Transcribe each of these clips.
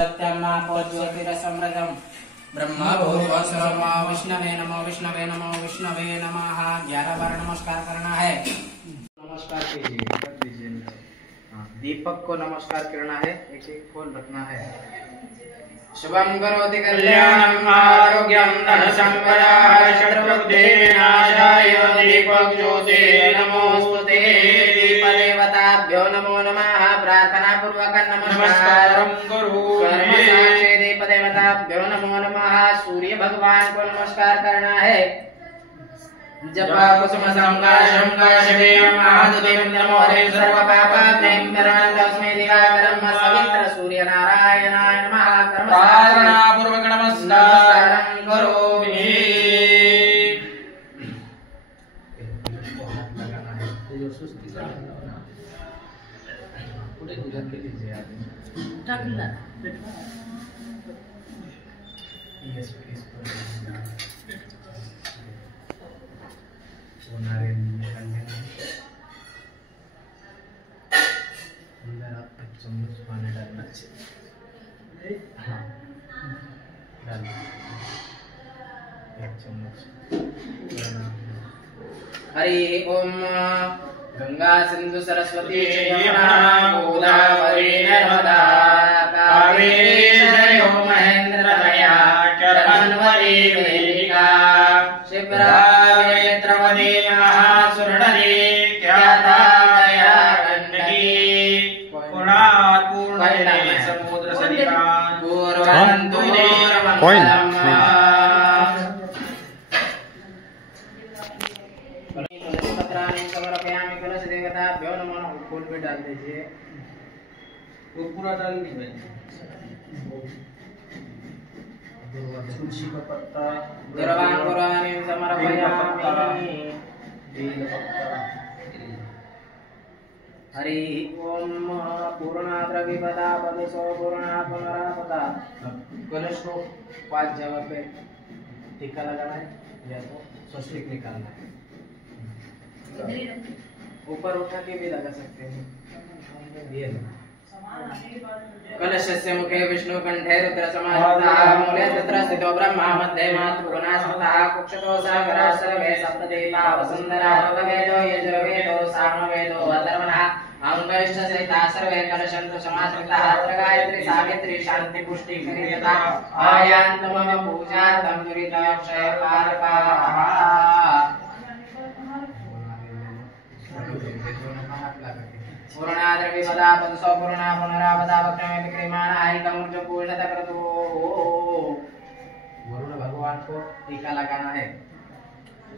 सत्यमापो ज्योतिरसमृतम् ब्रह्मा भूर्भुवस्सुरमा विष्णवे नमो विष्णवे नमो विष्णवे नमः। 11 बार नमस्कार करना है। नमस्कार कीजिए, कर दीजिए। दीपक को नमस्कार करना है, एक एक खोल रखना है। शुभम करोति कल्याणम आरोग्यम धनसंपदाः शत्रुबुद्धिविनाशाय दीपक ज्योते नमोस्तुते। दीपदेवताभ्यो नमो नमः। प्रार्थना पूर्वक नमस्कारं करो। कर्मसाक्षी दीपदेवताभ्यो नमो नमः। सूर्य भगवान को नमस्कार करना है। जपा कुसुम संकाशम काशवेयं महादेवं नमो हरे सर्व पापाभ्यं तस्मै दिवाकरं सवित्र सूर्य नारायणाय नमः। प्रार्थना पूर्वक नमस्कारं करोमि। अंदर आप 1 चम्मच पानी डालना चाहिए। हाँ, डालना 1 चम्मच। हरि ओम। गंगा सिंधु सरस्वती यमुना गोदावरी नर्मदा कावेरी शरयो महेंद्रतनया चरमन्वरी वेदिका शिप्रावती नेत्रवती महासुरनदी ख्यातामया गण्डकी पूर्णापूर्णये समुद्र सरितान् पूर्वन्तु मंगलम्। समर्पयामि कलश देवताभ्यो नमः। फूल पे डाल दीजिए, वो पूरा डाल दीजिए। तुलसी का पत्ता द्रवांकुराणि समर्पयामि। हरि ओम। पूर्णाद्रविपदा पदसो पूर्णा पुनरापदा। कलश को 5 जगह पे टीका लगाना है या तो स्वस्तिक निकालना है। ऊपर उठा के भी लगा सकते हैं। कलशस्य मुखे विष्णु कंठे रुद्र समाहितः मूले तत्र स्थितो ब्रह्मा मध्ये मातृगुणा समतः कुक्षतो सागरः सर्वे सप्तदेवा वसुन्धरा ऋग्वेदो यजुर्वेदो सामवेदो अथर्वणः अंगैश्च सहिता सर्वे कलशन्तु समाश्रिताः। अत्र गायत्री सावित्री शान्ति पुष्टि क्रियता आयान्तु मम पूजार्थं दुरिताक्षयकारकाः। पूर्णाद्रविपदा पदसो पूर्णा पुनरापदा वक्रमे विक्रियमाणः ऐकमूर्ज पूर्णतः क्रतुः। वरुण भगवान को टीका लगाना है।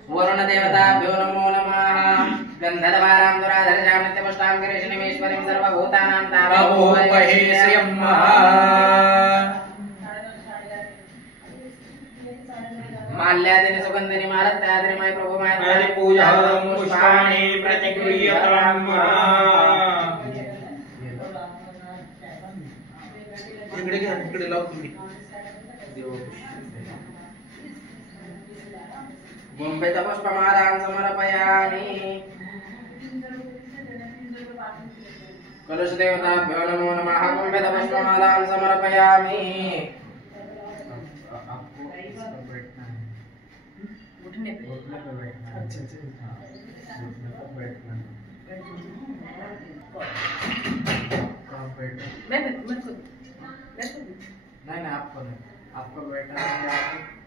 वरुण देवताभ्यो नमो नमः। गन्धर्वारां दुराधरजां नित्यपुष्टां गिरीशनिमेश्वरीं सर्वभूतानां तावोपहेश्यं माल्यादिनि सुगन्धिनि मालत्यादिनि मयि प्रभुमय पूजां पुष्पाणि प्रतिगृह्यतां। इकडे लाव तुम्ही। पुष्पमालां समर्पयामि। कलश देवताभ्यो नमो नमः। पुष्पमालां समर्पयामि। घुटने पे बैठना। अच्छा अच्छा, घुटने पर बैठना। कहाँ बैठना? मैं खुद नहीं आपको नहीं, आपको बैठना है।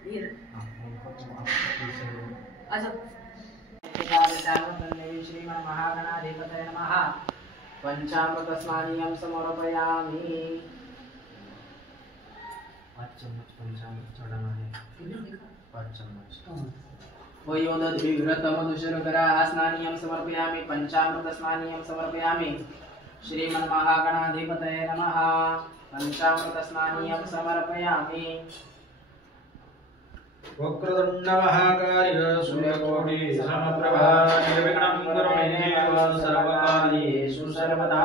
ये हाँ, उनको तो आपको पीछे अच्छा। श्रीमन् महागणाधिपतये नमः। पंचामृत स्नानीयं समर्पयामि। 5 चम्मच पंचामृत चढ़ाना है। 5 चम्मच। वयोदद्विघ्रतमधुशर्कराः स्नानीयं समर्पयामि। पंचामृत स्नानीयं समर्पयामि। श्रीमन्महागणाधिपतये नमः। पंचामृत स्नानीयं समर्पयामि। वक्रतुण्ड महाकाय सूर्यकोटि समप्रभा निर्विघ्नं कुरु मे देव सर्वकार्येषु सर्वदा।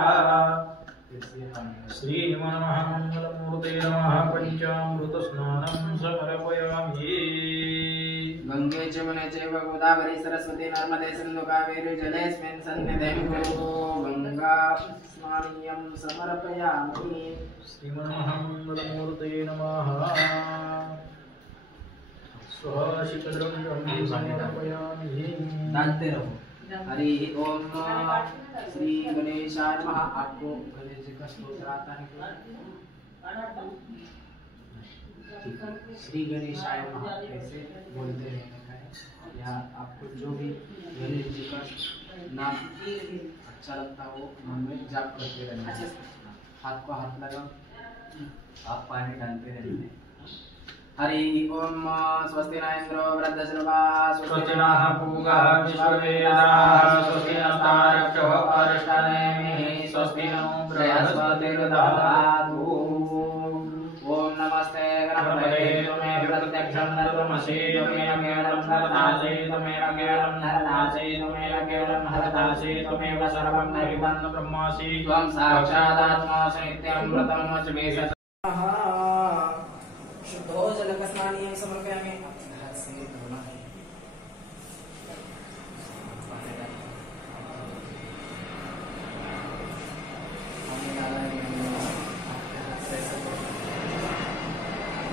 श्रीमन्महामङ्गलमूर्ते नमः। पंचामृत स्नानं समर्पयामि। गंगे जमुने चैव गोदावरी सरस्वती नर्मदे सिन्धु कावेरी जलेऽस्मिन् सन्निधिं कुरु। गंगा स्नानियं समर्पयामि। श्रीमन्महामंगलमूर्तये नमः। स्वशिखरं समर्पयामि। डालते रहो। हरि ओम श्री गणेशाय नमः। आपको गणेश जी का स्तोत्र आता है क्या? श्री गणेशाय नमः ऐसे बोलते रहने का है, या आपको जो भी गणेश जी का नाम अच्छा लगता हो मन में जाप करते रहना। हाथ को हाथ लगाओ, आप पानी डालते रहने। हरि ओम स्वस्ति न इंद्रो वृद्धश्रवाः स्वस्ति नः पूगः विश्ववेदाः स्वस्ति नस्तारक्षः अरिष्टनेमिः स्वस्ति नो बृहस्पतिर्दधातु। ओम नमस्ते गणपते त्वमेव प्रत्यक्षं न त्वमसि त्वमेव केवलं हरतासि त्वमेव केवलं हरतासि त्वमेव केवलं हरतासि त्वमेव सर्वं निर्विघ्नं ब्रह्मासि त्वं साक्षादात्मासि नित्यमृतं वचमे सत्। शुद्धो जलकस्नानीयं समर्पयामि। हाथ से धोना है।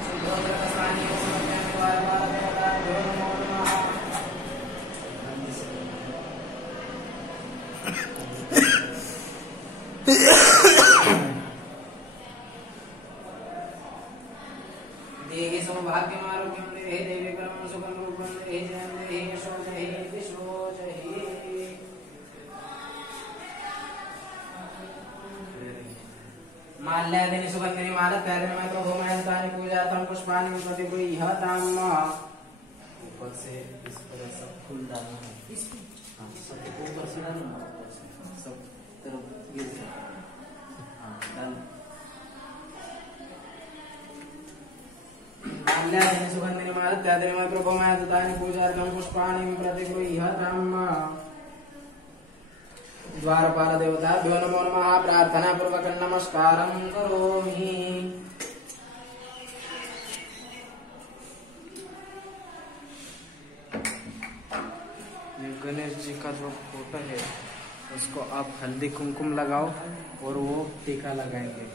शुद्धो जलकस्नानीयं समर्पयामि। बार-बार देवताभ्यो नमो नमः। देहि सौभाग्यम् आरोग्यं देहि देवी परमं सुखं रूपं देहि जयं देहि यशो देहि दिशो जहि। माल्यादीनि सुगन्धिनि मालत्यादीनि मैं प्रभु महंतानि पूजार्थं पुष्पाणि प्रतिगृह्यताम्। ऊपर से इस पर सब फूल डालना है। हाँ, सब ऊपर से डालना, ऊपर से सब तरफ गिर जाए। हाँ, डाल। माल्यादीनि सुगन्धिनि मालत्यादीनि मैं प्रभु महंतानि पूजार्थं पुष्पाणि प्रतिगृह्यताम्। द्वारपाल देवताभ्यो नमो नमः। प्रार्थना पूर्वक नमस्कारं करोमि। गणेश जी का जो फोटो है उसको आप हल्दी कुमकुम लगाओ और वो टीका लगाएंगे।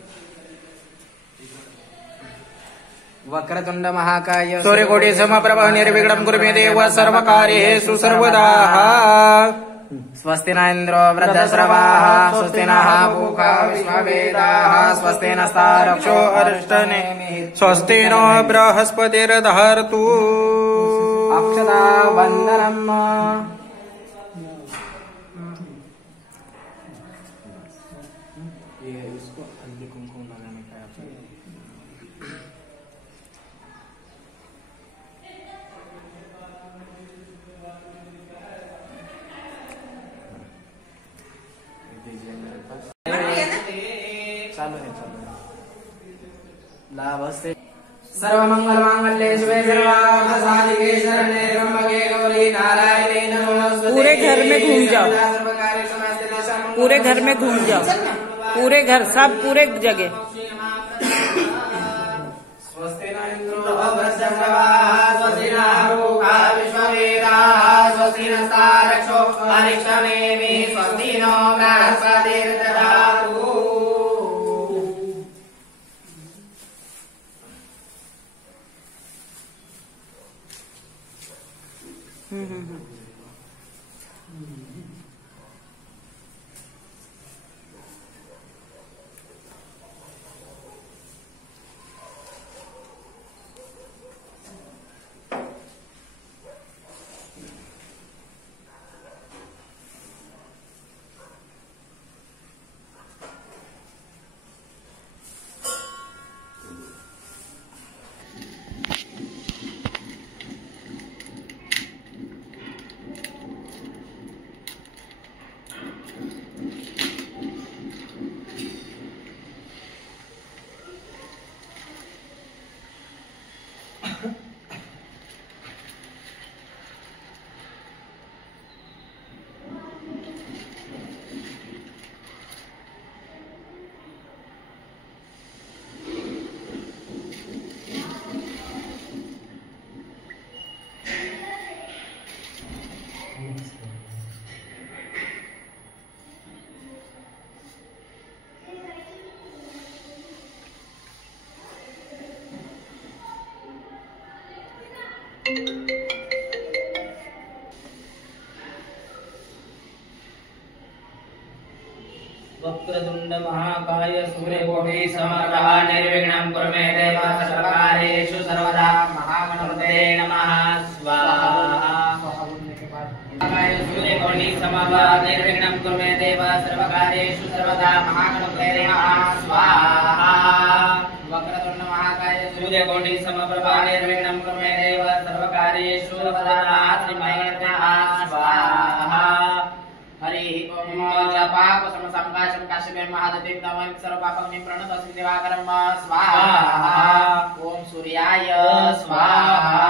वक्रतुंड महाकाय सूर्यकोटि समप्रभ निर्विघ्नं कुरु मे देव सर्वकार्येषु सर्वदा। स्वस्ति न इंद्रो वृद्धश्रवाः स्वस्ति नः पूषा विश्ववेदाः स्वस्ति नस्तारक्षो अरिष्टनेमिः स्वस्ति नो बृहस्पतिर्दधातु। अक्षता वंदनम्। ये उसको हल्दी कुमकुम लगाने का है। चालू है लाभ से सर्वमंगल मांगल्ये शिवे सर्वार्थ साधिके शरण्ये त्र्यंबके गौरी नारायणे नमोस्तुते। पूरे घर में घूम जाओ, पूरे घर में घूम जाओ, पूरे घर सब पूरे जगह। स्वस्ति न इंद्रो वृद्धश्रवाः स्वस्ति नः पूषा विश्ववेदाः स्वस्ति नस्तारक्षो अरिष्टनेमिः स्वस्ति नो बृहस्पतिर्दधातु। वक्रतुंड महाकाय सूर्यकोटि समप्रभा निर्विघ्नं कुरु मे देव सर्वकार्येषु सर्वदा महागणपते नमः स्वाहा सूर्यकोटि समप्रभा निर्विघ्नं कुरु मे देव सर्वकार्येषु सर्वदा महागणपते नमः स्वाहा वक्रतुंड महाकाय सूर्यकोटि समप्रभा निर्विघ्नं कुरु मे देव सर्वकार्येषु सर्वदा स्वाहा हरि ओम जपाक समसंकाशं काश्यपे महादतिं तवं सर्वपापं प्रणतस्मि दिवाकरं स्वाहा ओम सूर्याय स्वाहा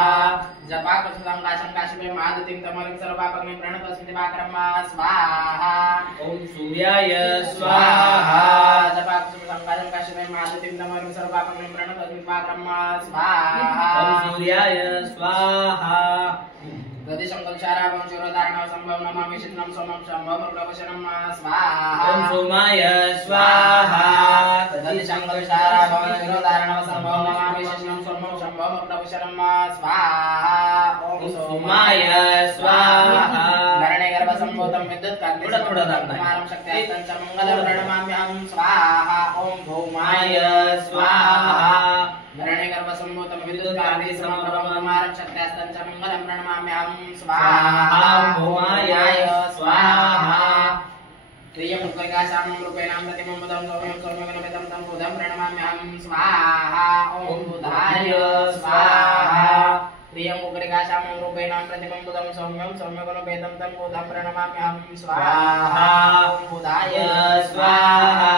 जपाक समसंकाशं काश्यपे महादतिं तवं सर्वपापं प्रणतस्मि दिवाकरं स्वाहा ओम सूर्याय स्वाहा जपाक समसंकाशं काश्यपे महादतिं तवं सर्वपापं प्रणतस्मि दिवाकरं स्वाहा ओम सूर्याय स्वाहा प्रदिशंकलचाराभं शिरोधारणं संभवं नमामि शीतलं सोमं शम्भवं प्रभवशनं स्वाहा ओम सोमाय स्वाहा प्रदिशंकलचाराभं शिरोधारणं संभवं नमामि शीतलं सोमं शम्भवं प्रभवशनं स्वाहा ओम सोमाय स्वाहा धरणे गर्भसंभूतं विद्युत्काग्निमारं शक्त्यास्तं च मंगलं प्रणमाम्यहं स्वाहा ओम भौमाय स्वाहा धरणे गर्भसंभूतं विद्युत्काग्निमारं शक्त्यास्तं च मंगलं प्रणमाम्यहं स्वाहा भौमाय स्वाहा त्रियं प्रकाशामं रूपेणां प्रतिमं बुधं सौम्यं सौम्यगणपतिं तं बुधं प्रणमाम्यहं स्वाहा ओम बुधाय स्वाहा त्रियं प्रकाशामं रूपेणां प्रतिमं बुधं सौम्यं सौम्यगणपतिं तं बुधं प्रणमाम्यहं स्वाहा ओम बुधाय स्वाहा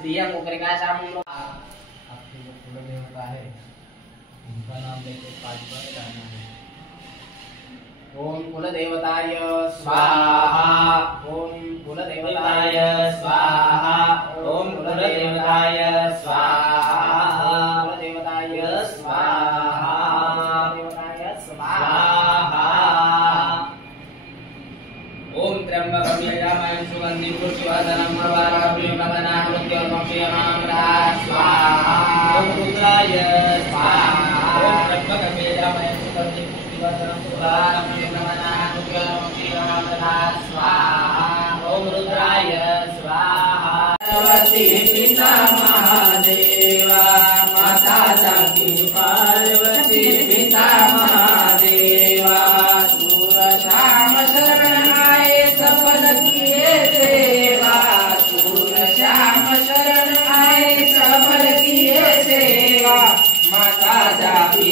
त्रियं प्रकाशामं आपके जो कुल देवता है उनका नाम लेके 5 बार गाना है। ओम कुलदेवताय स्वाहा ओम कुलदेवताय स्वाहा ओम कुलदेवताय स्वाहा कुलदेवताय स्वाहा देवताय स्वाहा ओम त्र्यंबकं यजामहे सुगन्धिं पुष्टिवर्धनं उर्वारुकं गगनात् मृत्योर्मुक्षीयमामृतात् स्वाहा ओम रुद्राय स्वाहा ओम त्र्यंबकं यजामहे सुगन्धिं पुष्टिवर्धनं स्वाहा ओम रुद्राय स्वाहा पार्वती पिता महादेवा माता जाकी पार्वती पिता महादेवा सूर श्याम शरण आए सफल किए सेवा सूर श्याम शरण आए सफल किए सेवा माता जाकी